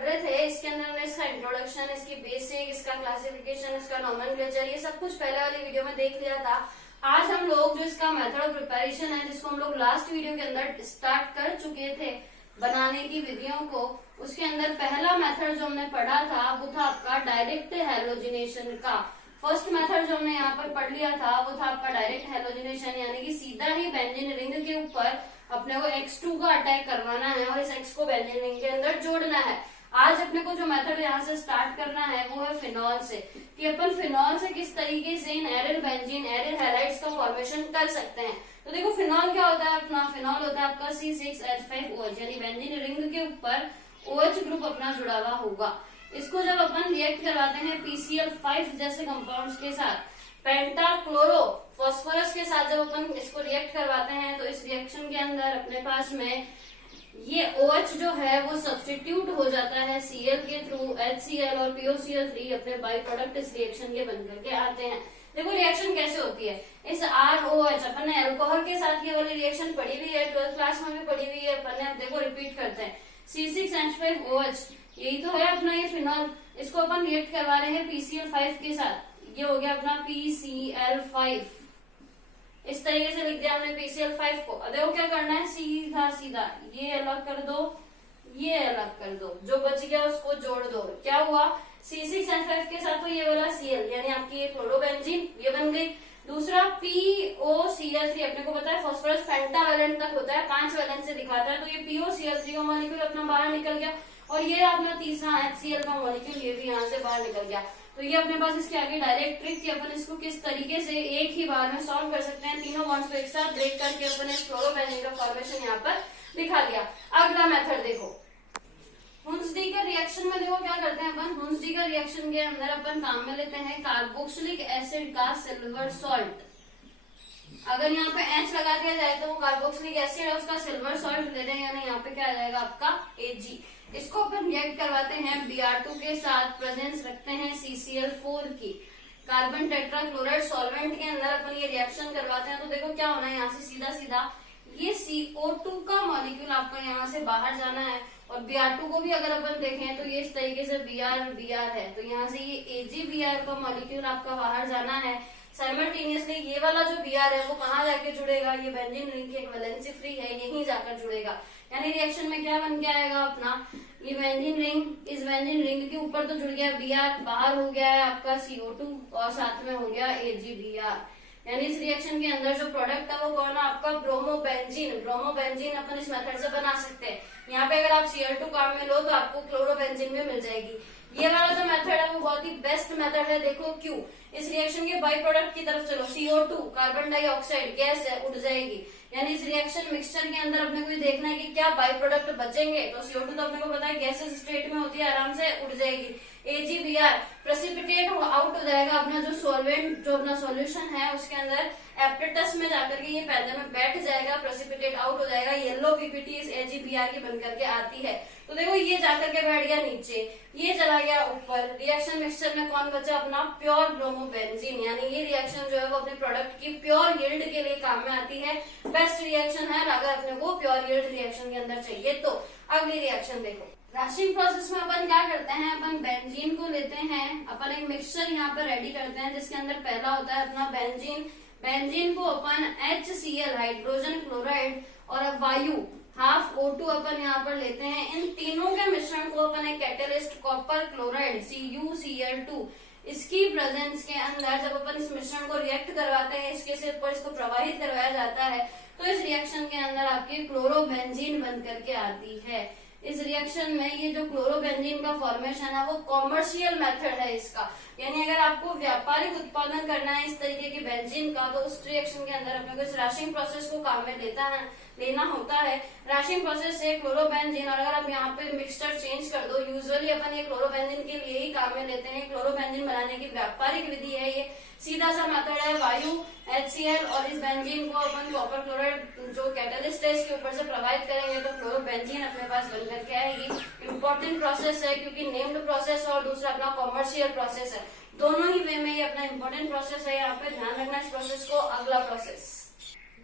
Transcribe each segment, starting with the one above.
रहे थे, इसके अंदर हमने इसका इंट्रोडक्शन, इसकी बेसिक, इसका क्लासिफिकेशन, इसका नॉमेनक्लेचर, ये सब कुछ पहले वाली वीडियो में देख लिया था। आज हम लोग जो इसका मेथड ऑफ प्रिपरेशन है, जिसको हम लोग लास्ट वीडियो के अंदर स्टार्ट कर चुके थे बनाने की विधियों को, उसके अंदर पहला मेथड जो हमने पढ़ा था वो था आपका डायरेक्ट हैलोजिनेशन का। फर्स्ट मेथड जो हमने यहाँ पर पढ़ लिया था वो था आपका डायरेक्ट हैलोजिनेशन, यानी कि सीधा ही बेंजीन रिंग के ऊपर अपने को X2 का अटैक करवाना है और इस X को बेंजीन रिंग के अंदर जोड़ना है। आज अपने को जो मेथड यहाँ से स्टार्ट करना है वो है फिनॉल से, कि अपन फिनॉल से किस तरीके से इन एरिल बेंजीन, एरिल हैलाइड्स का फॉर्मेशन कर सकते हैं। तो देखो फिनॉल क्या होता है अपना, फिनॉल होता है आपका C6H5OH, यानी बेंजीन रिंग के ऊपर OH ग्रुप अपना जुड़ा हुआ होगा। इसको जब अपन रिएक्ट करवाते हैं PCl5 जैसे कंपाउंड्स के साथ, पेंटाक्लोरो फॉस्फोरस के साथ जब अपन इसको रिएक्ट करवाते हैं, तो इस रिएक्शन के अंदर अपने पास में ये OH जो है वो सब्स्टिट्यूट हो जाता है Cl के थ्रू HCl और POCl3 अपने बाई प्रोडक्ट इस रिएक्शन के बनकर के आते हैं। देखो रिएक्शन कैसे होती है, इस ROH अपन ने अल्कोहल के साथ ये वाली रिएक्शन पढ़ी हुई है, 12th क्लास में भी पढ़ी हुई है अपन ने। अब देखो रिपीट करते हैं, C6H5OH यही तो है अपना ये फिनॉल, इसको अपन रिएक्ट करवा रहे हैं PCl5 के साथ, ये हो गया अपना PCl5। इस तरीके से लिख दिया हमने PCl5 को। अब देखो क्या करना है, सीधा सीधा ये अलग कर दो, ये अलग कर दो, जो बच गया उसको जोड़ दो। क्या हुआ, C6H5 के साथ तो ये वाला Cl, यानी आपकी ये क्लोरोबेंजीन ये बन गई। दूसरा POCl3, अपने को पता है फॉस्फोरस पेंटावेलेंट तक होता है, 5 वैलेंट से दिखाता है, तो ये POCl3 का मॉलिक्यूल अपना बाहर निकल गया। और ये अपना तीसरा HCl का मॉलिक्यूल ये भी यहाँ से बाहर निकल गया। तो ये अपने पास इसके आगे डायरेक्ट ट्रिक थी, अपन इसको किस तरीके से एक ही बार में सॉल्व कर सकते हैं। तीनों बॉन्ड्स को एक साथ ब्रेक करके अपन इस क्लोरोबेंजीन का फॉर्मेशन यहाँ पर दिखा दिया। अगला मेथड देखो, हुंसडी का रिएक्शन में देखो क्या करते हैं अपन, हुंसडी का रिएक्शन के अंदर अपन काम में लेते हैं कार्बोक्सिलिक एसिड का सिल्वर सॉल्ट। अगर यहाँ पे H लगा दिया जाए तो वो कार्बोक्सिलिक एसिड है, उसका सिल्वर सॉल्ट ले रहे हैं, यानी यहाँ पे क्या आ जाएगा आपका Ag। इसको अपन रिएक्ट करवाते हैं Br2 के साथ, प्रेजेंस रखते हैं CCl4 की। कार्बन टेट्राक्लोराइड सॉल्वेंट के अंदर अपन ये रिएक्शन करवाते हैं, तो देखो क्या होना है, यहाँ से सीधा सीधा ये CO2 का मॉलिक्यूल आपका यहाँ से बाहर जाना है। और Br2 को भी अगर अपन देखें तो ये इस तरीके से Br है, तो यहाँ से ये AgBr का मॉलिक्यूल आपका बाहर जाना है। साइमल्टेनियसली ये वाला जो Br है वो कहाँ जाके जुड़ेगा, ये बेंजीन रिंग की एक वैलेंसी फ्री है, यहीं जाकर जुड़ेगा। यानी रिएक्शन में क्या बन के आएगा अपना, ये बेंजीन रिंग इस बेंजीन रिंग के ऊपर तो जुड़ गया Br, बाहर हो गया है आपका CO2 और साथ में हो गया AgBr। यानी इस रिएक्शन के अंदर जो प्रोडक्ट है वो कौन है आपका, ब्रोमोबेंजीन। ब्रोमोबेंजीन अपन इस मेथड से बना सकते हैं। यहाँ पे अगर आप Cl2 काम में लो तो आपको क्लोरोबेंजीन में मिल जाएगी। ये वाला जो मेथड है वो बहुत ही बेस्ट मेथड है। देखो क्यों, इस रिएक्शन के बाई प्रोडक्ट की तरफ चलो, CO2 कार्बन डाइऑक्साइड गैस है, उड़ जाएगी। यानी इस रिएक्शन मिक्सचर के अंदर अपने को ये देखना है कि क्या बाई प्रोडक्ट बचेंगे, तो CO2 तो अपने को पता है गैसेस स्टेट में होती है, आराम से उड़ जाएगी। AgBr प्रेसिपिटेट आउट हो जाएगा, अपना जो सॉल्वेंट जो अपना सॉल्यूशन है उसके अंदर एप्टेटस में जाकर के ये पहले में बैठ जाएगा, प्रेसिपिटेट आउट हो जाएगा। येलो पीपीटी इस AgBr की बनकर के आती है। तो देखो ये जाकर के बैठ गया नीचे, ये चला गया ऊपर। रिएक्शन मिक्सचर में कौन बचा अपना, प्योर ब्रोमोबेंजीन। यानी ये रिएक्शन जो है वो अपने प्रोडक्ट की प्योर यील्ड के लिए काम में आती है, बेस्ट रिएक्शन है अगर अपने को प्योर यील्ड रिएक्शन के अंदर चाहिए तो। अगली रिएक्शन देखो, राशिंग प्रोसेस में अपन क्या करते हैं, अपन बेंजीन को लेते हैं, अपन एक मिक्सचर यहाँ पर रेडी करते हैं जिसके अंदर पहला होता है अपना बेंजीन। बेंजीन को अपन HCl हाइड्रोजन क्लोराइड और अब वायु हाफ O2 अपन यहाँ पर लेते हैं। इन तीनों के मिश्रण को अपन एक कैटेलिस्ट कॉपर क्लोराइड CuCl2 इसकी प्रेजेंस के अंदर जब अपन इस मिश्रण को रिएक्ट करवाते हैं, इसके से ऊपर इसको प्रवाहित करवाया जाता है, तो इस रिएक्शन के अंदर आपकी क्लोरोबेंजीन बन करके आती है। इस रिएक्शन में ये जो क्लोरोबेंजीन का फॉर्मेशन है वो कॉमर्शियल मेथड है इसका, यानी अगर आपको व्यापारिक उत्पादन करना है इस तरीके के बेंजीन का, तो उस रिएक्शन के अंदर अपने को इस राशिंग प्रोसेस को काम में लेना होता है। राशिंग प्रोसेस से क्लोरोबेंजीन, और अगर आप यहाँ पे मिक्सचर चेंज कर दो, यूजुअली अपन ये क्लोरोबेंजीन के लिए ही काम में लेते हैं। क्लोरोबेंजीन बनाने की व्यापारिक विधि है ये, सीधा सा मेथड है, वायु HCl और इस बेंजीन को अपन कॉपर क्लोराइड जो कैटलिस्ट है इसके ऊपर से प्रवाहित करेंगे तो क्लोरोबेंजीन अपने पास बन करके आएगी। इंपॉर्टेंट प्रोसेस है क्योंकि नेम्ड प्रोसेस और दूसरा अपना कॉमर्शियल प्रोसेस है, दोनों ही वे में ये अपना इंपॉर्टेंट प्रोसेस है, यहाँ पे ध्यान रखना इस प्रोसेस को। अगला प्रोसेस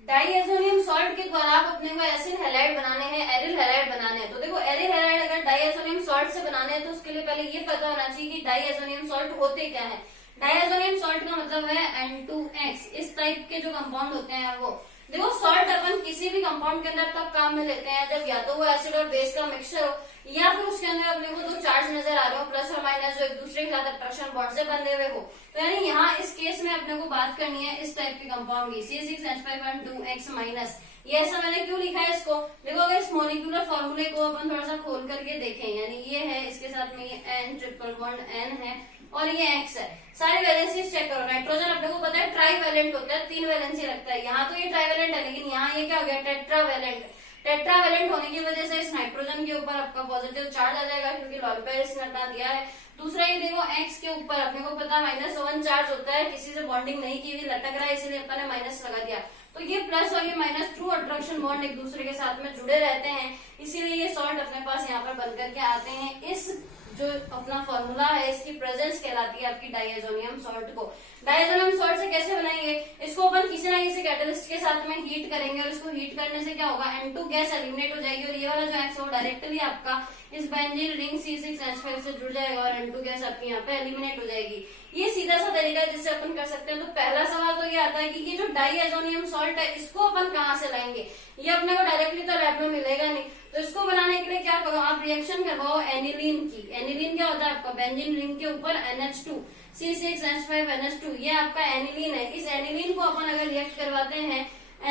डाइएजोनियम सॉल्ट के द्वारा आप अपने को एसिड हैलाइड बनाने हैं, एरिल हैलाइड बनाने हैं। तो देखो एरिल हैलाइड अगर डाइएजोनियम सॉल्ट से बनाने हैं तो उसके लिए पहले ये पता होना चाहिए कि डाइएजोनियम सॉल्ट होते क्या है। डाइएजोनियम सॉल्ट का मतलब है N2X। इस टाइप के जो कंपाउंड होते हैं वो देखो, सॉल्ट अपन किसी भी कंपाउंड के अंदर तब काम में लेते हैं जब या तो वो एसिड और बेस का मिक्सचर हो, या फिर उसके अंदर अपने को दो चार्ज नजर आ रहे हो प्लस और माइनस, जो एक दूसरे के साथ अट्रैक्शन बॉन्ड से बंधे हुए हो। तो यानी यहाँ इस केस में अपने को बात करनी है इस टाइप के कंपाउंड की, C6H5 ये ऐसा मैंने क्यों लिखा है इसको, देखो अगर इस मोलिकुलर फॉर्मूले को अपन थोड़ा सा खोल करके देखें, यानी ये है, इसके साथ में ये N ट्रिपल बॉन्ड N है और ये X है। सारी वैलेंसीज चेक करो। नाइट्रोजन अपने को पता है ट्राईवैलेंट होता है, 3 वैलेंसी रखता है। यहाँ तो ये ट्राईवैलेंट है, लेकिन यहाँ ये क्या हो गया, टेट्रावैलेंट। टेट्रावैलेंट होने की वजह से इस नाइट्रोजन के ऊपर आपका पॉजिटिव चार्ज आ जाएगा, क्योंकि लॉल पेयर इसने हटा दिया है। दूसरा ये देखो, X के ऊपर अपने को पता -1 चार्ज होता है, किसी से बॉन्डिंग नहीं की हुई, लटक रहा है, इसीलिए अपन ने माइनस लगा दिया। तो ये प्लस और ये माइनस थ्रू अट्रैक्शन बॉन्ड एक दूसरे के साथ में जुड़े रहते हैं, इसीलिए ये सॉल्ट अपने पास यहाँ पर बन करके आते हैं। इस जो अपना फॉर्मूला है इसकी प्रेजेंस कहलाती है आपकी डाइएजोनियम सॉल्ट को। डाइएजोनियम सॉल्ट से कैसे बनाएंगे, इसको अपन किसी ना किसी कैटलिस्ट के साथ में हीट करेंगे, और इसको हीट करने से क्या होगा, N2 गैस एलिमिनेट हो जाएगी, और ये वाला जो X है वो डायरेक्टली आपका इस बेंजीन रिंग C6H5 से जुड़ जाएगा और N2 गैस आपकी यहाँ पे एलिमिनेट हो जाएगी। ये सीधा सा तरीका है जिससे अपन कर सकते हैं। तो पहला सवाल तो ये आता है कि ये जो डाइएजोनियम सॉल्ट है इसको अपन कहाँ से लाएंगे, ये अपने को डायरेक्टली तो लैब में मिलेगा नहीं। तो इसको बनाने के लिए क्या करो, आप रिएक्शन करवाओ एनिलीन की। एनिलीन क्या होता है आपका, बेंजीन रिंग के ऊपर NH2 C6H5NH2, ये आपका एनिलीन है। इस एनिलीन को अपन अगर रिएक्ट करवाते हैं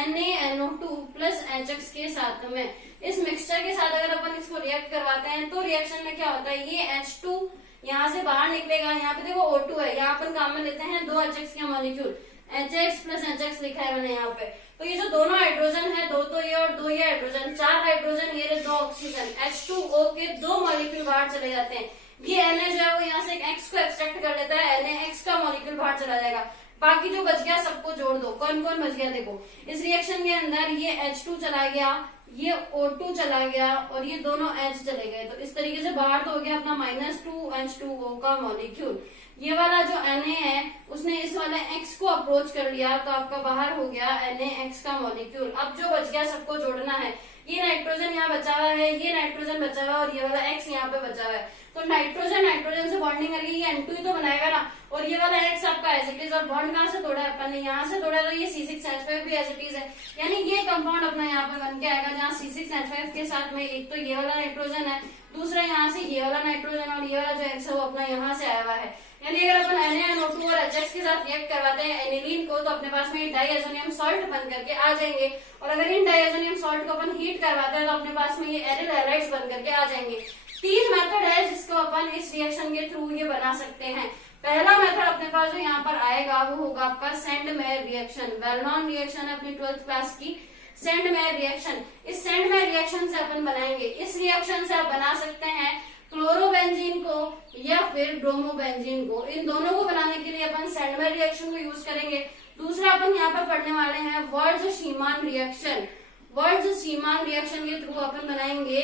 NaNO2 प्लस HX के साथ में, इस मिक्सचर के साथ अगर अपन इसको रिएक्ट करवाते हैं तो रिएक्शन में क्या होता है, ये H2 यहाँ से बाहर निकलेगा। यहाँ पे देखो O2 है, यहाँ अपन काम में लेते हैं 2 HX के मॉलिक्यूल, HX प्लस HX लिखा है मैंने यहाँ पे। तो ये जो दोनों हाइड्रोजन है, 2 तो ये और 2 ये हाइड्रोजन, 4 हाइड्रोजन, ये 2 ऑक्सीजन, H2O के 2 मॉलिक्यूल बाहर चले जाते हैं। ये Na जो है वो यहाँ से एक X को एक्सट्रैक्ट कर लेता है, NaX का मॉलिक्यूल बाहर चला जाएगा। बाकी जो बच गया सबको जोड़ दो, कौन कौन बच गया देखो, इस रिएक्शन के अंदर ये H2 चला गया, ये O2 चला गया और ये दोनों H चले गए। तो इस तरीके से बाहर तो हो गया अपना -2H2O का मॉलिक्यूल। ये वाला जो Na है उसने इस वाले X को अप्रोच कर लिया, तो आपका बाहर हो गया NaX का मॉलिक्यूल। अब जो बच गया सबको जोड़ना है, ये नाइट्रोजन यहाँ बचा हुआ है, ये नाइट्रोजन बचा हुआ है और ये वाला X यहाँ पे बचा हुआ है। तो नाइट्रोजन से बॉन्डिंग करके ये N2 ही तो बनाएगा ना, और ये वाला X आपका एज इट इज, और बॉन्ड कहाँ से तोड़ा है अपन ने, यहाँ से तोड़ा, तो ये C6H5 भी एज इट इज है। यानी ये कंपाउंड अपना यहाँ पे बन के आएगा, जहाँ C6H5 के साथ में एक तो ये वाला नाइट्रोजन है, दूसरा यहाँ से ये वाला नाइट्रोजन, और ये वाला जो X है वो अपना यहाँ से आया हुआ है। यानी अगर अपन NaNO2 और HX के साथ रिएक्ट करवाते हैं एनिलीन को, तो अपने पास में डाइएजोनियम सॉल्ट बन करके आ जाएंगे। और अगर इन डाइएजोनियम सॉल्ट को अपन हीट करवाते हैं तो अपने पास में ये एरिल हैलाइड्स बन करके आ जाएंगे। 3 मेथड है जिसको अपन इस रिएक्शन के थ्रू ये बना सकते हैं। पहला मेथड अपने पास जो यहाँ पर आएगा वो होगा आपका send-mayor reaction. Well known reaction है अपनी 12th क्लास की, सेंड-मेयर रिएक्शन। इस सेंड-मेयर रिएक्शन से अपन बनाएंगे, इस रिएक्शन से आप बना सकते हैं क्लोरोबेंजीन को या फिर ब्रोमोबेंजीन को। इन दोनों को बनाने के लिए अपन सेंड-मेयर रिएक्शन को यूज करेंगे। दूसरा अपन यहाँ पर पढ़ने वाले हैं वर्ट्ज-शीमान रिएक्शन। वर्ट्ज-शीमान रिएक्शन के थ्रू अपन बनाएंगे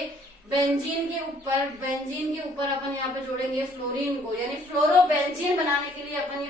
बेंजीन के ऊपर अपन यहाँ पे जोड़ेंगे फ्लोरीन को, यानी फ्लोरोबेंजीन बनाने के लिए अपन ये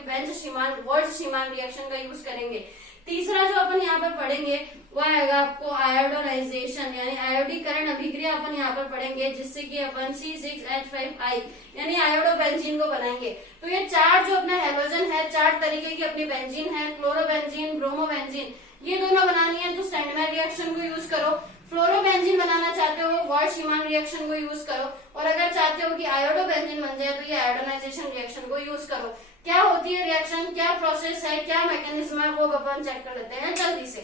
वर्ट्ज-शीमान रिएक्शन का यूज करेंगे। तीसरा जो अपन यहाँ पर पढ़ेंगे वो आएगा आपको आयोडोनाइजेशन, यानी आयोडीकरण अभिक्रिया अपन यहाँ पर पढ़ेंगे, जिससे कि अपन C6H5I यानी आयोडोबेंजीन को बनाएंगे। तो ये 4 जो अपना हेलोजन है, 4 तरीके की अपनी बेंजीन है, क्लोरोबेंजीन, ब्रोमोबेंजीन, ये दोनों बनानी है तो सेंड-मेयर रिएक्शन को यूज करो। फ्लोरोबेंजीन बनाना चाहते हो वर्ट्ज-शीमान रिएक्शन को यूज करो, और अगर चाहते हो कि आयोडोबेंजीन बन जाए तो ये आयोडोनाइजेशन रिएक्शन को यूज करो। क्या होती है रिएक्शन, क्या प्रोसेस है, क्या मैकेनिज्म है, वो अपन चेक कर लेते हैं जल्दी से।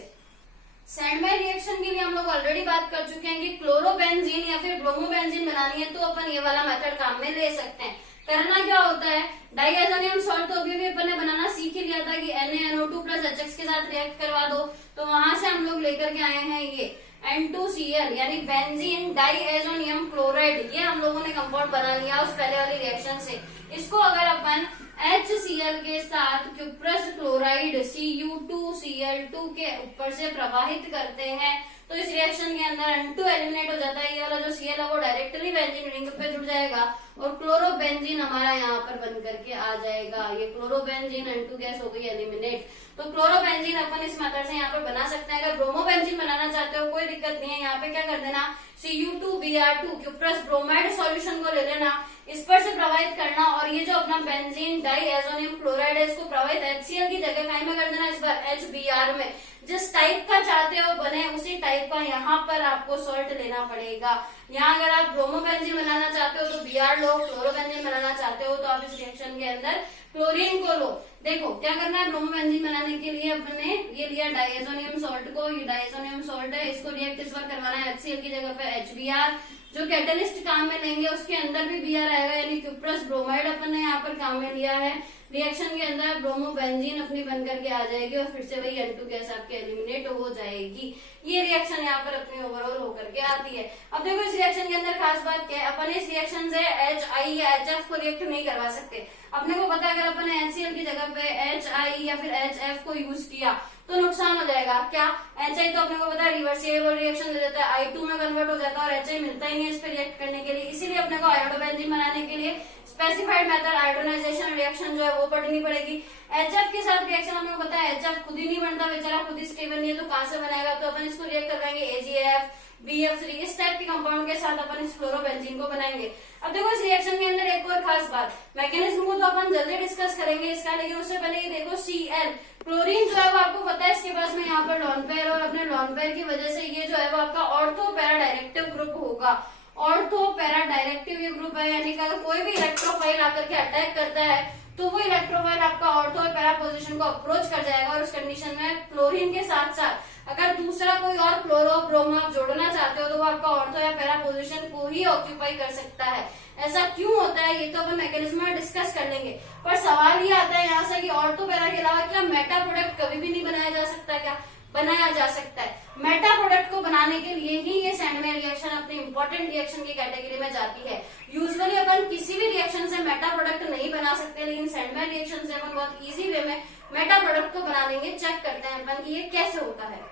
सेंड-मेयर रिएक्शन के लिए हम लोग ऑलरेडी बात कर चुके हैं कि क्लोरोबेंजीन या फिर ब्रोमोबेंजीन बनानी है तो अपन ये वाला मेथड काम में ले सकते हैं। करना क्या होता है, डाइएजोनियम सॉल्ट तो अभी भी अपन ने बनाना सीख ही लिया था कि NaNO2 प्लस HX के साथ रिएक्ट करवा दो, तो वहां से हम लोग लेकर के आए हैं ये N2Cl यानी बेंजीन डाइएजोनियम क्लोराइड। ये हम लोगों ने कंपाउंड बना लिया उस पहले वाली रिएक्शन से। इसको अगर अपन HCl के साथ क्यूप्रस क्लोराइड Cu2Cl2 के ऊपर से प्रवाहित करते हैं तो इस रिएक्शन के अंदर N2 एलिमिनेट हो जाता है। ये वाला जो Cl है वो डायरेक्टली बेंजीन रिंग पे जुड़ जाएगा और क्लोरोबेंजीन हमारा यहाँ पर बन करके आ जाएगा। ये क्लोरोबेंजीन N2 गैस हो गई एलिमिनेट। तो क्लोरोबेंजीन अपन इस मेथड से यहाँ पर बना सकते हैं। अगर ब्रोमो दिक्कत नहीं है। यहाँ पे क्या कर देना, Cu2Br2 क्यूप्रस ब्रोमाइड सॉल्यूशन को ले लेना, इस पर से प्रवाहित करना और ये जो अपना बेंजीन डाइएजोनियम क्लोराइड है इसको प्रवाहित HCl की जगह कहीं में कर देना, इस बार HBr में। जिस टाइप का चाहते हो बने उसी टाइप का यहाँ पर आपको सॉल्ट लेना पड़ेगा। यहाँ अगर आप ब्रोमोबेंजीन बनाना चाहते हो तो Br लो, क्लोरोबेंजीन बनाना चाहते हो तो आप इस रिएक्शन के अंदर क्लोरीन को लो। देखो क्या करना है, ब्रोमोबेंजीन बनाने के लिए अपने ये लिया डाइएजोनियम सॉल्ट को, ये डाइएजोनियम सॉल्ट है, इसको रिएक्ट इस बार करवाना है HCl की जगह पे HBr। जो कैटलिस्ट काम में लेंगे उसके अंदर भी Br आएगा, यानी क्यूप्रस ब्रोमाइड अपन ने यहाँ पर काम में लिया है। रिएक्शन के अंदर ब्रोमोबेंजीन अपनी बन करके आ जाएगी और फिर से वही N2 गैस आपके एलिमिनेट हो जाएगी। ये रिएक्शन यहाँ पर अपनी ओवरऑल होकर के आती है। अब देखो इस रिएक्शन के अंदर खास बात क्या है, अपन इस रिएक्शन से HI या HF को रिएक्ट नहीं करवा सकते। अपने को पता है अगर अपन ने HCl की जगह पे HI या फिर HF को यूज किया तो नुकसान हो जाएगा। क्या, HI तो अपने को पता है रिवर्सिबल रिएक्शन दे देता है, I2 में कन्वर्ट हो जाता है और HI मिलता ही नहीं है इस पे रिएक्ट करने के लिए। इसीलिए अपने को आयोडोबेंजीन बनाने के लिए स्पेसिफाइड मेथड आयोडोनाइजेशन रिएक्शन जो है वो पढ़नी पड़ेगी। HF के साथ रिएक्शन हमें पता है HF खुद ही नहीं बनता, बेचारा खुद ही स्टेबल नहीं है, तो कहां से बनाएगा, तो अपन इसको रिएक्ट करवाएंगे AgF BF3 इस टाइप के कंपाउंड के साथ अपन इस फ्लोरोबेंजीन को बनाएंगे। अब देखो इस रिएक्शन के अंदर एक और खास बात, मैकेनिज्म को तो अपन जल्दी डिस्कस करेंगे इसका, लेकिन उससे पहले ये देखो Cl क्लोरीन जो है वो आपको पता है इसके पास में यहाँ पर लॉन पेयर, और अपने लॉन पेयर की वजह से ये जो है वो आपका ऑर्थो पैरा डायरेक्टिव ग्रुप होगा। ऑर्थो पैरा डायरेक्टिव ये ग्रुप है, यानी कि अगर कोई भी इलेक्ट्रोफाइल आकर के अटैक करता है तो वो इलेक्ट्रोफाइल आपका ऑर्थो और पैरा पोजीशन को अप्रोच कर जाएगा, और उस कंडीशन में क्लोरीन के साथ साथ अगर दूसरा कोई और क्लोरो ब्रोमो आप जोड़ना चाहते हो तो वो आपका ऑर्थो या पैरा पोजीशन को ही ऑक्यूपाई कर सकता है। ऐसा क्यों होता है ये तो अपन मैकेनिज्म में डिस्कस कर लेंगे, पर सवाल ये आता है यहाँ से कि ऑर्थो पैरा के अलावा क्या मेटा प्रोडक्ट कभी भी नहीं बनाया जा सकता? क्या बनाया जा सकता है। मेटा प्रोडक्ट को बनाने के लिए ही ये सैंडमैन रिएक्शन अपनी इंपॉर्टेंट रिएक्शन की कैटेगरी में जाती है। यूजुअली अपन किसी भी रिएक्शन से मेटा प्रोडक्ट नहीं बना सकते, लेकिन सैंडमैन रिएक्शन से अपन बहुत इजी वे में मेटा प्रोडक्ट को बना लेंगे। चेक करते हैं अपन कि ये कैसे होता है।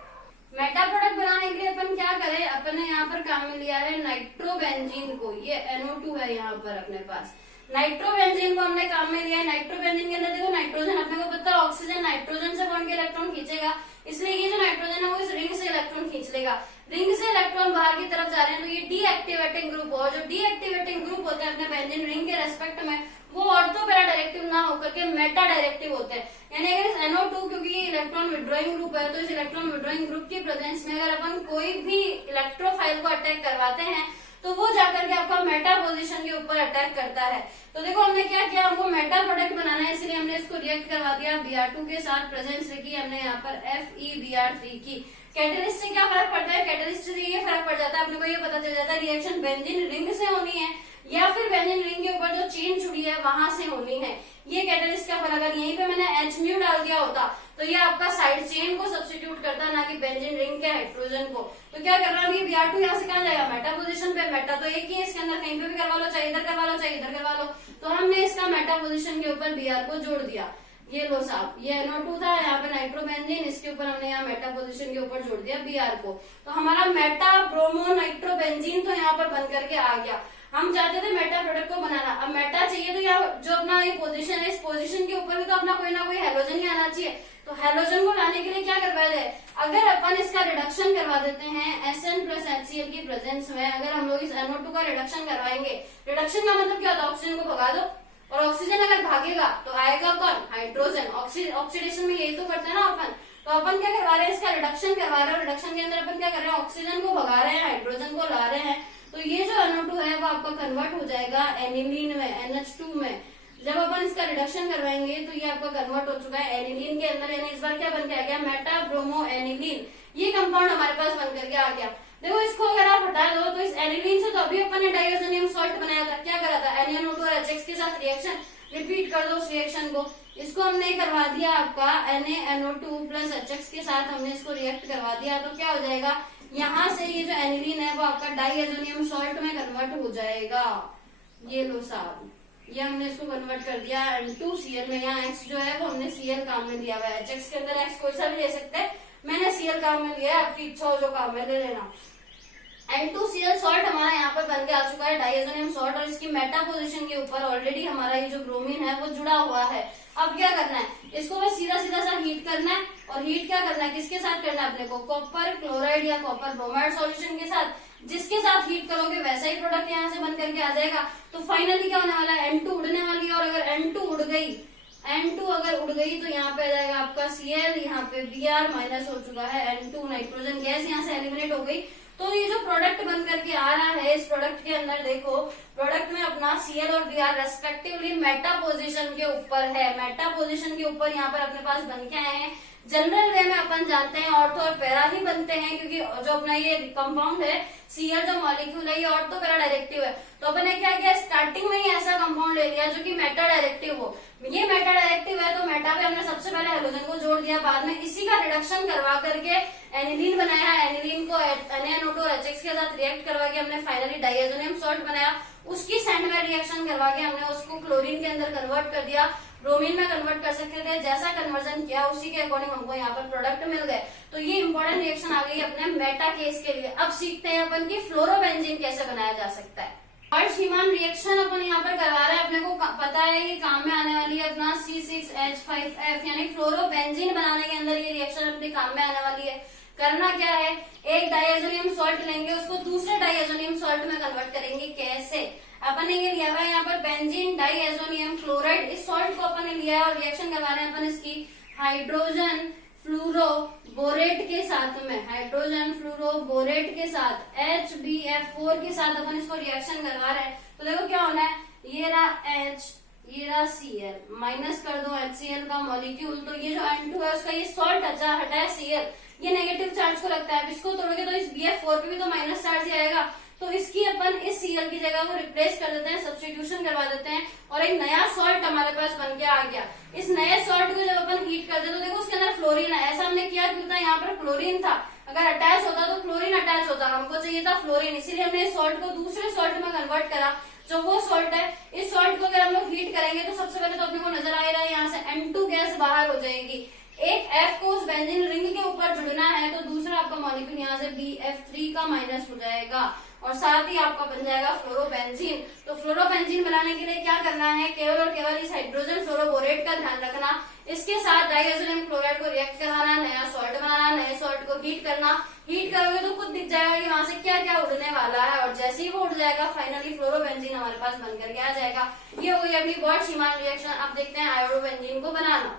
मेटा प्रोडक्ट बनाने के लिए अपन क्या करें, अपन ने यहाँ पर काम में लिया है नाइट्रोबेंजीन को, ये NO2 है यहाँ पर अपने पास। नाइट्रोबेंजीन को हमने काम में लिया है। नाइट्रोबेंजीन के अंदर देखो नाइट्रोजन, अपने को पता है ऑक्सीजन नाइट्रोजन से बॉन्ड के इलेक्ट्रॉन खींचेगा, इसलिए ये जो नाइट्रोजन है वो इस रिंग से इलेक्ट्रॉन खींच लेगा। रिंग से इलेक्ट्रॉन बाहर की तरफ जा रहे हैं तो ये डीएक्टिवेटिंग ग्रुप, और जो डीएक्टिवेटिंग ग्रुप होते हैं अपने बेंजीन रिंग के रेस्पेक्ट में वो ऑर्थो पैरा डायरेक्टिव ना होकर के मेटा डायरेक्टिव होते हैं। यानी अगर इस NO2 क्योंकि ये इलेक्ट्रॉन विड्रॉइंग ग्रुप है तो इस इलेक्ट्रॉन विड्रॉइंग ग्रुप की प्रेजेंस में अगर अपन कोई भी इलेक्ट्रोफाइल को अटैक करवाते हैं तो वो जाकर के आपका मेटा पोजीशन के ऊपर अटैक करता है। तो देखो हमने क्या किया, हमको मेटा प्रोडक्ट बनाना है, इसलिए हमने इसको रिएक्ट करवा दिया Br2 के साथ, प्रेजेंस रखी हमने यहाँ पर FeBr3 की। कैटलिस्ट से क्या फर्क पड़ता है, कैटलिस्ट से ये फर्क पड़ जाता है, अपने को ये पता चल जाता है रिएक्शन बेंजीन रिंग से होनी है या फिर बेंजीन रिंग के ऊपर जो चेन जुड़ी है वहां से होनी है। ये कैटलिस्ट का फर्क। अगर यहीं पे मैंने Hµ डाल दिया होता तो ये आपका साइड चेन को सब्स्टिट्यूट करता, ना कि बेंजीन रिंग के हाइड्रोजन को। तो क्या कर रहा हूँ, ये Br2 यहाँ से कहाँ जाएगा, मेटा पोजीशन पे। मेटा तो एक ही है इसके अंदर, कहीं पे भी करवा लो, चाहे इधर करवा लो चाहे इधर करवा लो। तो हमने इसका मेटा पोजीशन के ऊपर Br को जोड़ दिया। ये लो साहब, ये NO2 था, यहाँ पे नाइट्रोबेंजीन, इसके ऊपर हमने यहाँ मेटा पोजीशन के ऊपर जोड़ दिया Br को। तो हमारा मेटा ब्रोमो नाइट्रोबेंजीन तो यहाँ पर बन करके आ गया। हम चाहते थे मेटा प्रोडक्ट को बनाना, अब मेटा चाहिए तो यहाँ जो अपना ये पोजीशन है इस पोजीशन के ऊपर भी तो अपना कोई ना कोई हेलोजन ही आना चाहिए। तो हेलोजन को लाने के लिए क्या करवाया जाए, अगर अपन इसका रिडक्शन करवा देते हैं Sn प्लस HCl की प्रेजेंस में, अगर हम लोग इस NO2 का रिडक्शन करवाएंगे, रिडक्शन का मतलब क्या होता है, ऑक्सीजन को भगा दो, और ऑक्सीजन अगर भागेगा तो आएगा कौन, हाइड्रोजन। ऑक्सीडेशन में यही तो करते हैं ना अपन। तो अपन क्या करवा रहे हैं, इसका रिडक्शन करवा रहे हैं, और रिडक्शन के अंदर अपन क्या कर रहे हैं, ऑक्सीजन को भगा रहे हैं, हाइड्रोजन को ला रहे हैं। तो ये जो NO2 है वो आपका कन्वर्ट हो जाएगा एनिलीन में, NH2 में। जब अपन इसका रिडक्शन करवाएंगे तो ये आपका कन्वर्ट हो चुका है एनिलीन के अंदर, यानी इस बार क्या बन के आ गया, मेटा ब्रोमो एनिलीन। ये कंपाउंड हमारे पास बन करके आ गया। देखो इसको अगर आप हटा दो तो इस एनिलीन से तो अभी अपन ने डाइओजोनियम सॉल्ट बनाया था, क्या करा था, NaNO2 और HX के साथ रिएक्शन रिपीट कर दो उस रिएक्शन को। इसको हमने करवा दिया आपका NaNO2 प्लस HX के साथ, हमने इसको रिएक्ट करवा दिया। तो क्या हो जाएगा, यहाँ से ये जो एनिलीन है वो आपका डाइएजोनियम सॉल्ट में कन्वर्ट हो जाएगा। ये लो साहब, ये हमने इसको कन्वर्ट कर दिया N2Cl में। यहाँ X जो है वो हमने Cl काम में दिया हुआ है, HX के अंदर X कोई सा भी ले सकते हैं, मैंने Cl काम में लिया है, आपकी इच्छा हो जो काम में ले लेना। N2Cl सॉल्ट हमारा यहाँ पर बन के आ चुका है, डाइएजोनियम सॉल्ट, और इसकी मेटा पोजीशन के ऊपर ऑलरेडी हमारा ये जो ब्रोमीन है वो जुड़ा हुआ है। अब क्या करना है, इसको बस सीधा सीधा सा हीट करना है, और हीट क्या करना है, किसके साथ करना है अपने को, कॉपर क्लोराइड या कॉपर ब्रोमाइड सॉल्यूशन के साथ। जिसके साथ हीट करोगे वैसा ही प्रोडक्ट यहाँ से बन करके आ जाएगा। तो फाइनली क्या होने वाला है, N2 उड़ने वाली है, और अगर N2 उड़ गई, N2 अगर उड़ गई तो यहाँ पे आ जाएगा आपका Cl, यहाँ पे Br माइनस हो चुका है, N2 नाइट्रोजन गैस यहाँ से एलिमिनेट हो गई। तो ये जो प्रोडक्ट बन करके आ रहा है, इस प्रोडक्ट के अंदर देखो, प्रोडक्ट में अपना Cl और Br रेस्पेक्टिवली मेटा पोजीशन के ऊपर है, मेटा पोजीशन के ऊपर यहाँ पर अपने पास बन के आए हैं। जनरल वे में अपन जानते हैं ऑर्थो और पैरा ही बनते हैं, क्योंकि जो अपना ये कंपाउंड है Cl जो मॉलिक्यूल है ये ऑर्थो पैरा डायरेक्टिव है। तो अपन ने क्या किया, स्टार्टिंग में ही ऐसा कंपाउंड ले लिया जो कि मेटा डायरेक्टिव हो। ये मेटा डायरेक्टिव है तो मेटा पे हमने सबसे पहले हाइड्रोजन को जोड़ दिया, बाद में इसी का रिडक्शन करवा करके एनिलीन बनाया, एनिलीन को NaNO2 और HX के साथ रिएक्ट करवा के हमने फाइनली डाइएजोनियम सॉल्ट बनाया। उसकी सेंड में रिएक्शन करवा के हमने उसको क्लोरीन के अंदर कन्वर्ट कर दिया, ब्रोमीन में कन्वर्ट कर सकते थे। जैसा कन्वर्जन किया उसी के अकॉर्डिंग हमको यहाँ पर प्रोडक्ट मिल गए। तो ये इंपॉर्टेंट रिएक्शन आ गई अपने मेटा केस के लिए। अब सीखते हैं अपन की फ्लोरोबेंजीन कैसे बनाया जा सकता है। और शीमान रिएक्शन अपन यहाँ पर करवा रहे हैं, अपने को पता है ये काम में आने वाली है अपना C6H5F, यानी फ्लोरोबेंजीन बनाने के अंदर ये रिएक्शन अपने काम में आने वाली है। करना क्या है, एक डाइएजोनियम सॉल्ट लेंगे, उसको दूसरे डाइएजोनियम सॉल्ट में कन्वर्ट करेंगे। कैसे, अपन ने ये लिया हुआ है यहाँ पर बेंजीन डाइएजोनियम क्लोराइड, इस सॉल्ट को अपन ने लिया है और रिएक्शन करवा रहे हैं अपन इसकी हाइड्रोजन फ्लूरोबोरेट के साथ में, हाइड्रोजन फ्लूरोबोरेट के साथ HbF4 के साथ अपन इसको रिएक्शन करवा रहे हैं। तो देखो क्या होना है, ये रहा H, ये रहा Cl, माइनस कर दो HCl का मॉलिक्यूल, तो ये जो N2 है उसका ये सॉल्ट हटा है Cl, ये नेगेटिव चार्ज को रखता है। इसको तोड़ोगे तो इस BF4 पे भी तो माइनस चार्ज ही आएगा। तो इसकी अपन इस Cl की जगह को रिप्लेस कर देते हैं, सब्स्टिट्यूशन करवा देते हैं, और एक नया सॉल्ट हमारे पास बन के आ गया। इस नए सॉल्ट को जब अपन हीट करते तो देखो उसके अंदर फ्लोरीन है। ऐसा हमने किया क्यों था, यहाँ पर क्लोरीन था, अगर अटैच होता तो क्लोरीन अटैच होता, हमको चाहिए था फ्लोरीन, इसीलिए हमने इस सॉल्ट को दूसरे सॉल्ट में कन्वर्ट करा जो वो सॉल्ट है। इस सॉल्ट को अगर हम लोग हीट करेंगे तो सबसे पहले तो अपने को नजर आ रहा है यहाँ से N2 गैस बाहर हो जाएगी। एक F को उस बेंजीन रिंग के ऊपर जुड़ना है तो दूसरा आपका मॉलिक्यूल यहाँ से BF3 का माइनस हो जाएगा, और साथ ही आपका बन जाएगा फ्लोरोबेंजीन। तो फ्लोरोबेंजीन बनाने के लिए क्या करना है, केवल और केवल इस हाइड्रोजन फ्लोरोबोरेट का ध्यान रखना, इसके साथ डाइएजोनियम क्लोराइड को रिएक्ट कराना, नया सॉल्ट बनाना, नए सॉल्ट को हीट करना। हीट करोगे तो खुद दिख जाएगा कि वहां से क्या क्या उड़ने वाला है, और जैसे ही वो उड़ जाएगा फाइनली फ्लोरोबेंजीन हमारे पास बन करके आ जाएगा। ये हो गई अपनी बॉर्ड-शीमान रिएक्शन। अब देखते हैं आयोडोबेंजीन को बनाना।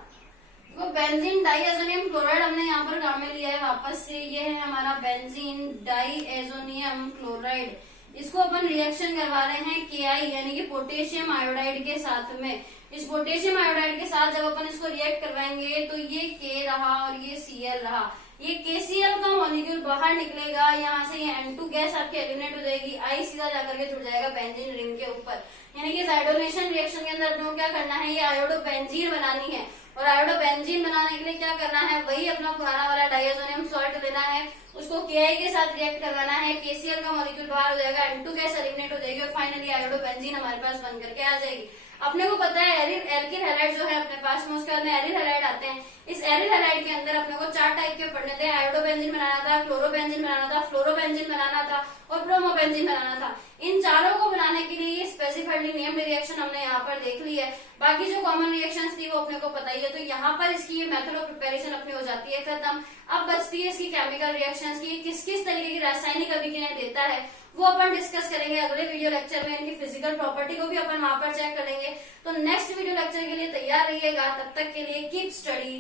तो बेंजीन डाइएजोनियम क्लोराइड हमने यहाँ पर काम में लिया है वापस से, ये है हमारा बेंजीन डाइएजोनियम क्लोराइड। इसको अपन रिएक्शन करवा रहे हैं Ki यानी कि पोटेशियम आयोडाइड के साथ में। इस पोटेशियम आयोडाइड के साथ जब अपन इसको रिएक्ट करवाएंगे तो ये K रहा और ये Cl रहा, ये KCl का मॉलिक्यूल बाहर निकलेगा, यहाँ से ये N2 गैस आपकी एलिमिनेट हो जाएगी, I सीधा जाकर के जुड़ जाएगा बेंजीन रिंग के ऊपर। यानी कि आयोडोनेशन रिएक्शन के अंदर अपने को क्या करना है, ये आयोडोबेंजीन बनानी है, और आयोडोबेंजीन बनाने के लिए क्या करना है, वही अपना पुराना वाला डाइएजोनियम सॉल्ट लेना है, उसको Ki के साथ रिएक्ट करवाना है, KCl का मॉलिक्यूल बाहर हो जाएगा, N2 गैस एलिमिनेट हो जाएगी, और फाइनली आयोडोबेंजीन हमारे पास बन करके आ जाएगी। अपने को पता है एल्किल हैलाइड जो है अपने पास में, उसके बाद में एरिल हैलाइड आते हैं। इस एरिल हैलाइड के अंदर अपने को 4 टाइप के पढ़ने थे, आयोडोबेंजीन बनाना था, क्लोरोबेंजीन बनाना था, फ्लोरोबेंजीन बनाना था और ब्रोमोबेंजीन बनाना था। इन चारों को बनाने के लिए स्पेसिफाइडली नेम्ड रिएक्शन हमने यहाँ पर देख ली है। बाकी जो कॉमन रिएक्शंस थी वो अपने को पता ही है, तो यहाँ पर इसकी मेथड ऑफ प्रिपरेशन अपनी हो जाती है खत्म। अब बचती है इसकी केमिकल रिएक्शंस की, किस किस तरीके की रासायनिक अभिक्रियाएं देता है, वो अपन डिस्कस करेंगे अगले वीडियो लेक्चर में। इनकी फिजिकल प्रॉपर्टी को भी अपन वहां पर चेक करेंगे। तो नेक्स्ट वीडियो लेक्चर के लिए तैयार रहिएगा, तब तक के लिए कीप स्टडी।